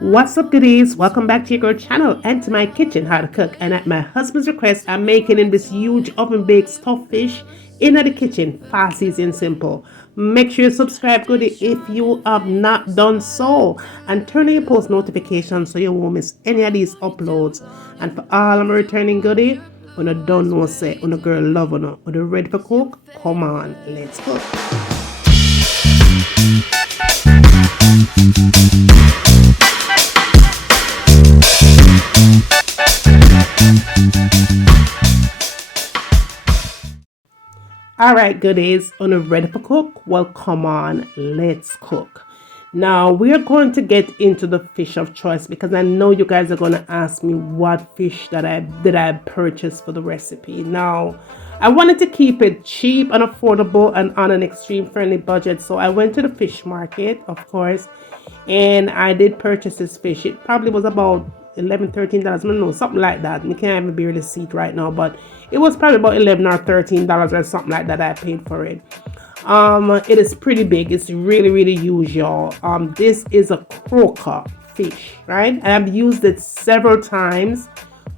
What's up, goodies? Welcome back to your girl channel and to my kitchen, how to cook. And at my husband's request, I'm making him this huge oven baked stuffed fish in the kitchen, fast, easy, and simple. Make sure you subscribe, goodie, if you have not done so, and turn on your post notifications so you won't miss any of these uploads. And for all I'm returning goodie, when I don't know say, when a girl love or not, when you're ready for cook, come on, let's cook. Alright, goodies, on a ready for cook? Well, come on, let's cook. Now, we're going to get into the fish of choice because I know you guys are going to ask me what fish that I purchased for the recipe. Now, I wanted to keep it cheap and affordable and on an extreme friendly budget, so I went to the fish market, of course, and I did purchase this fish. It probably was about $11-13, no, something like that. You can't even barely see it right now, but it was probably about $11 or $13 or something like that I paid for it. It is pretty big. It's really huge, y'all. This is a croaker fish, right? I've used it several times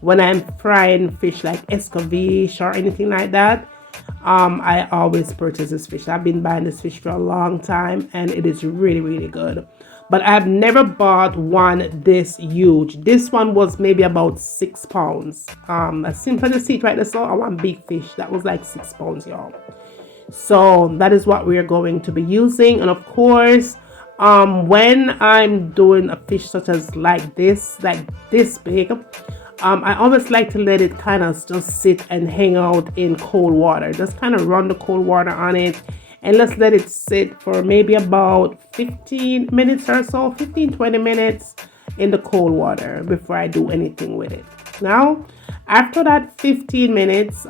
when I'm frying fish like escoviche or anything like that. I always purchase this fish. I've been buying this fish for a long time and it is really good. But I've never bought one this huge. This one was maybe about 6 pounds. As simple as you see it right there, so I want big fish. That was like 6 pounds, y'all. So that is what we're going to be using. And of course, when I'm doing a fish such as like this big, I always like to let it kind of just sit and hang out in cold water. Just kind of run the cold water on it. And let's let it sit for maybe about 15 minutes or so, 15-20 minutes in the cold water before I do anything with it. Now, after that 15 minutes,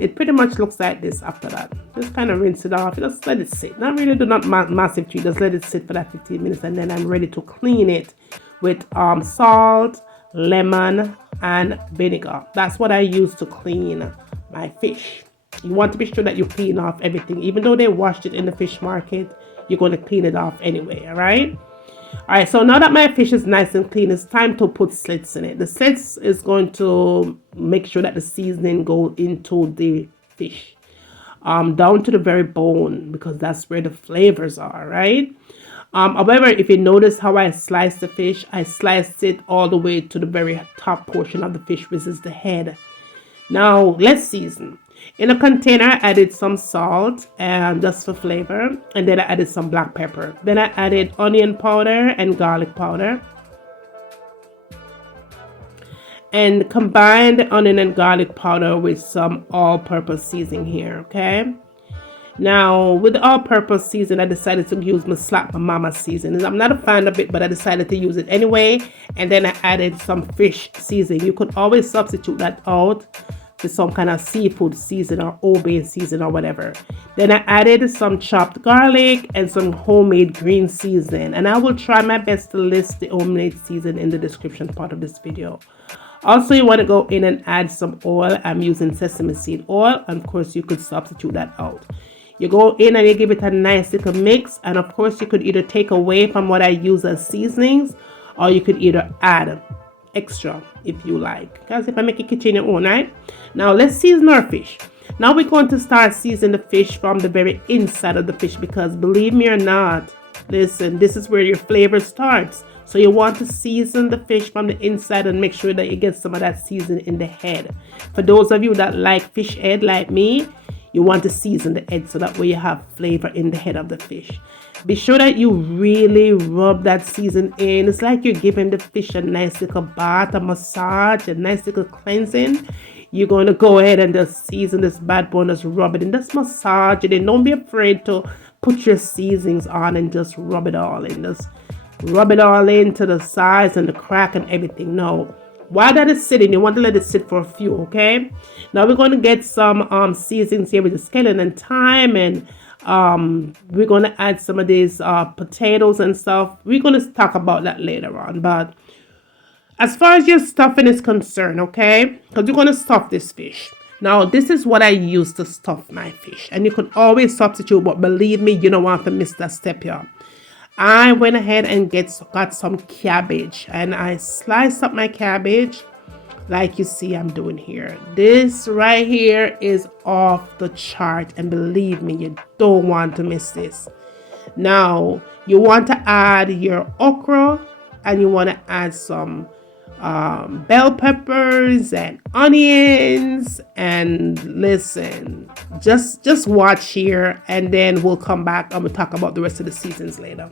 it pretty much looks like this after that. Just kind of rinse it off. Just let it sit. Not really do not massive treat. Just let it sit for that 15 minutes and then I'm ready to clean it with salt, lemon, and vinegar. That's what I use to clean my fish. You want to be sure that you clean off everything. Even though they washed it in the fish market, you're going to clean it off anyway, all right? All right, so now that my fish is nice and clean, it's time to put slits in it. The slits is going to make sure that the seasoning goes into the fish, down to the very bone, because that's where the flavors are, right? However, if you notice how I sliced the fish, I sliced it all the way to the very top portion of the fish, which is the head. Now, let's season. In a container, I added some salt just for flavor, and then I added some black pepper. Then I added onion powder and garlic powder, and combined the onion and garlic powder with some all-purpose seasoning here, okay? Now, with the all-purpose season, I decided to use my Slap My Mama seasoning. I'm not a fan of it, but I decided to use it anyway. And then I added some fish seasoning. You could always substitute that out with some kind of seafood season or old season or whatever. Then I added some chopped garlic and some homemade green season. And I will try my best to list the homemade season in the description part of this video. Also, you want to go in and add some oil. I'm using sesame seed oil. And of course, you could substitute that out. You go in and you give it a nice little mix. And of course, you could either take away from what I use as seasonings, or you could either add extra if you like. Because if I make a kitchen your own, right? Now, let's season our fish. Now, we're going to start seasoning the fish from the very inside of the fish. Because believe me or not, listen, this is where your flavor starts. So you want to season the fish from the inside and make sure that you get some of that seasoning in the head. For those of you that like fish head like me, you want to season the head so that way you have flavor in the head of the fish. Be sure that you really rub that season in. It's like you're giving the fish a nice little bath, a massage, a nice little cleansing. You're going to go ahead and just season this bad boy and just rub it in. Just massage it in. Don't be afraid to put your seasonings on and just rub it all in. Just rub it all into the sides and the crack and everything. No. While that is sitting, you want to let it sit for a few, okay? Now we're going to get some seasonings here with the skeleton and thyme, and we're going to add some of these potatoes and stuff. We're going to talk about that later on. But as far as your stuffing is concerned, okay, because you're going to stuff this fish. Now, this is what I use to stuff my fish, and you can always substitute, but believe me, you don't want to miss that step here. I went ahead and got some cabbage, and I sliced up my cabbage like you see I'm doing here. This right here is off the chart, and believe me, you don't want to miss this. Now you want to add your okra, and you want to add some bell peppers and onions. And listen, just watch here, and then we'll come back and we'll talk about the rest of the seasons later.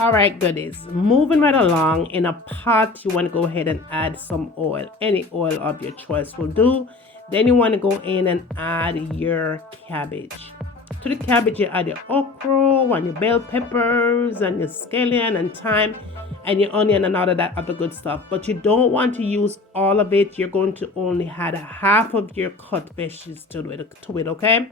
All right, goodies. Moving right along, in a pot, you want to go ahead and add some oil. Any oil of your choice will do. Then you want to go in and add your cabbage. To the cabbage, you add your okra and your bell peppers and your scallion and thyme and your onion and all of that other good stuff. But you don't want to use all of it. You're going to only add half of your cut veggies to it, okay?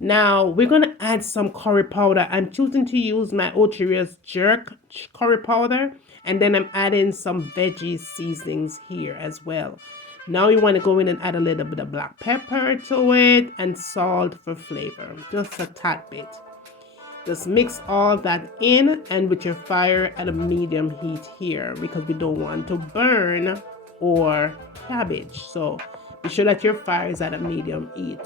Now we're going to add some curry powder. I'm choosing to use my Oteria's jerk curry powder, and then I'm adding some veggie seasonings here as well. Now you want to go in and add a little bit of black pepper to it and salt for flavor, just a tad bit. Just mix all that in, and with your fire at a medium heat here, because we don't want to burn our cabbage. So be sure that your fire is at a medium heat.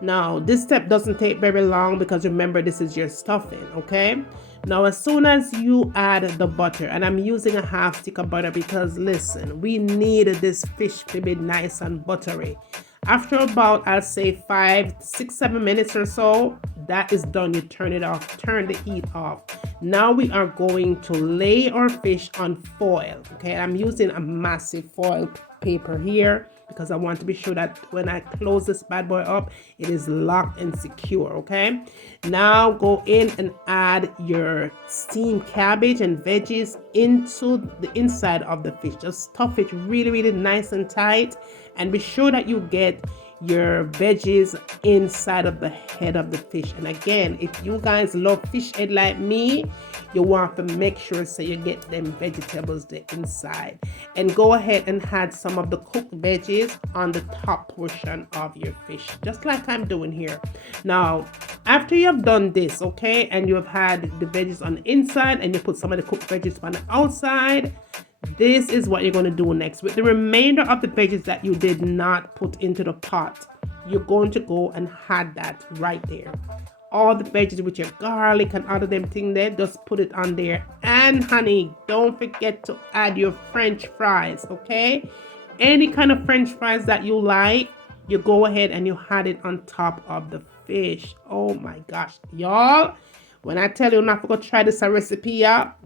Now, this step doesn't take very long because remember, this is your stuffing, okay? Now, as soon as you add the butter, and I'm using a half stick of butter because, listen, we need this fish to be nice and buttery. After about, I'll say 5, 6, 7 minutes or so, that is done. You turn it off, turn the heat off. Now we are going to lay our fish on foil, okay? I'm using a massive foil paper here because I want to be sure that when I close this bad boy up, it is locked and secure, okay? Now go in and add your steamed cabbage and veggies into the inside of the fish. Just stuff it really, really nice and tight, and be sure that you get your veggies inside of the head of the fish. And again, if you guys love fish head like me, you want to make sure so you get them vegetables the inside, and go ahead and add some of the cooked veggies on the top portion of your fish, just like I'm doing here. Now after you have done this, okay, and you have had the veggies on the inside and you put some of the cooked veggies on the outside, this is what you're going to do next. With the remainder of the veggies that you did not put into the pot, you're going to go and add that right there. All the veggies with your garlic and other them thing there, just put it on there. And honey, don't forget to add your French fries, okay? Any kind of French fries that you like, you go ahead and you add it on top of the fish. Oh my gosh, y'all, when I tell you not to go try this recipe out,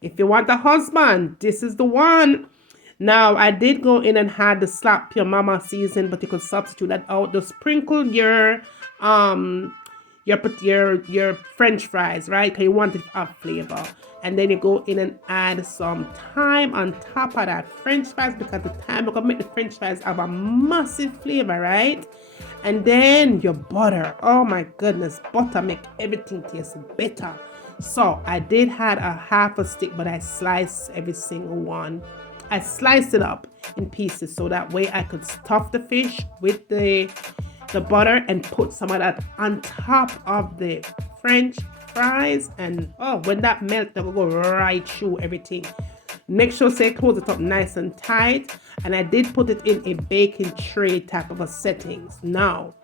if you want a husband, this is the one. Now, I did go in and had the slap your mama season, but you could substitute that out. Just sprinkle your French fries, right? Because you want it to have flavor. And then you go in and add some thyme on top of that French fries, because the thyme will make the French fries have a massive flavor, right? And then your butter. Oh my goodness, butter make everything taste better. So I did had a half a stick, but I sliced every single one. I sliced it up in pieces so that way I could stuff the fish with the butter and put some of that on top of the French fries. And oh, when that melts, that will go right through everything. Make sure say close it up nice and tight. And I did put it in a baking tray type of a settings. Now,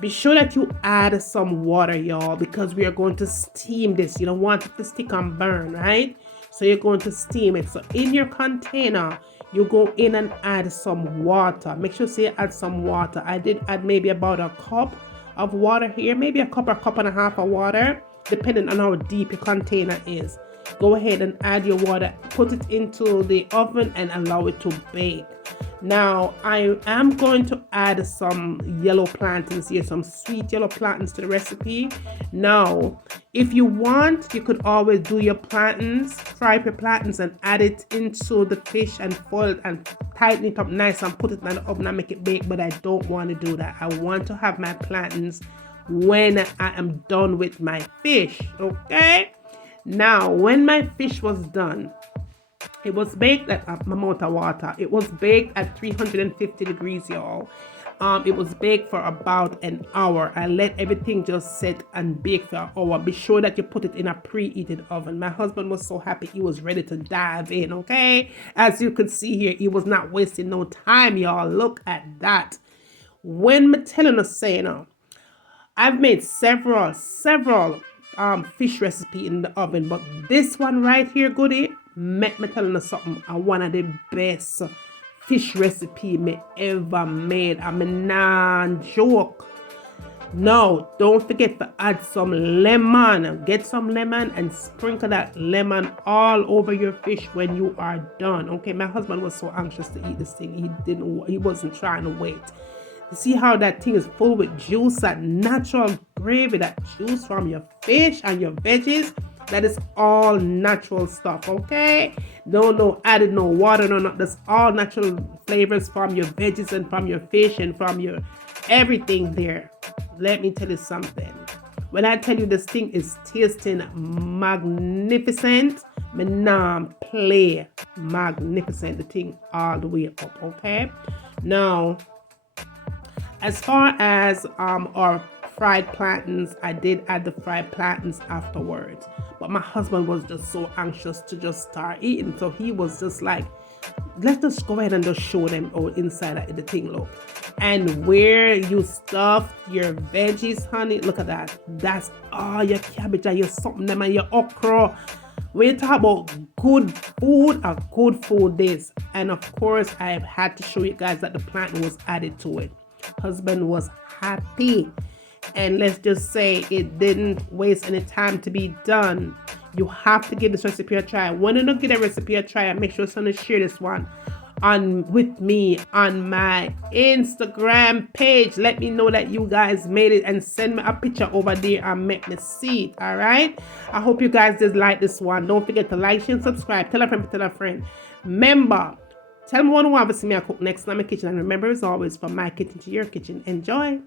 be sure that you add some water, y'all, because we are going to steam this. You don't want it to stick and burn, right? So you're going to steam it. So in your container, you go in and add some water. Make sure you add some water. I did add maybe about a cup of water here, maybe a cup or cup and a half of water, depending on how deep your container is. Go ahead and add your water, put it into the oven and allow it to bake. Now I am going to add some yellow plantains here, some sweet yellow plantains to the recipe. Now if you want, you could always do your plantains, fry up your plantains and add it into the fish and foil it and tighten it up nice and put it in the oven and make it bake. But I don't want to do that. I want to have my plantains when I am done with my fish. Okay, now when my fish was done, it was baked at a amount of water. It was baked at 350 degrees, y'all. It was baked for about an hour. I let everything just set and bake for an hour. Be sure that you put it in a preheated oven. My husband was so happy. He was ready to dive in, okay? As you could see here, he was not wasting no time, y'all. Look at that. When me telling us saying, I've made several fish recipe in the oven, but this one right here, goodie, make me telling us something. One of the best fish recipe me ever made. I mean, non-joke. Now, don't forget to add some lemon. Get some lemon and sprinkle that lemon all over your fish when you are done. Okay, my husband was so anxious to eat this thing. He wasn't trying to wait. You see how that thing is full with juice, that natural gravy, that juice from your fish and your veggies. That is all natural stuff, okay? No added no water, no, that's all natural flavors from your veggies and from your fish and from your everything there. Let me tell you something. When I tell you this thing is tasting magnificent, me nah play magnificent, the thing all the way up, okay? Now, as far as our fried plantains, I did add the fried plantains afterwards, but my husband was just so anxious to just start eating, so he was just like, let's just go ahead and just show them how inside the thing look. And where you stuff your veggies, honey, look at that. That's all your cabbage and your something them and your okra. When you talk about good food, a good food is. And of course, I've had to show you guys that the plantain was added to it. Husband was happy. And let's just say it didn't waste any time to be done. You have to give this recipe a try. When you don't give a recipe a try, make sure to share this one with me on my Instagram page. Let me know that you guys made it and send me a picture over there and make me see it. All right, I hope you guys did like this one. Don't forget to like, share, and subscribe. Tell a friend. Remember, tell me what you want to see me cook next in my kitchen, and remember, as always, from my kitchen to your kitchen. Enjoy.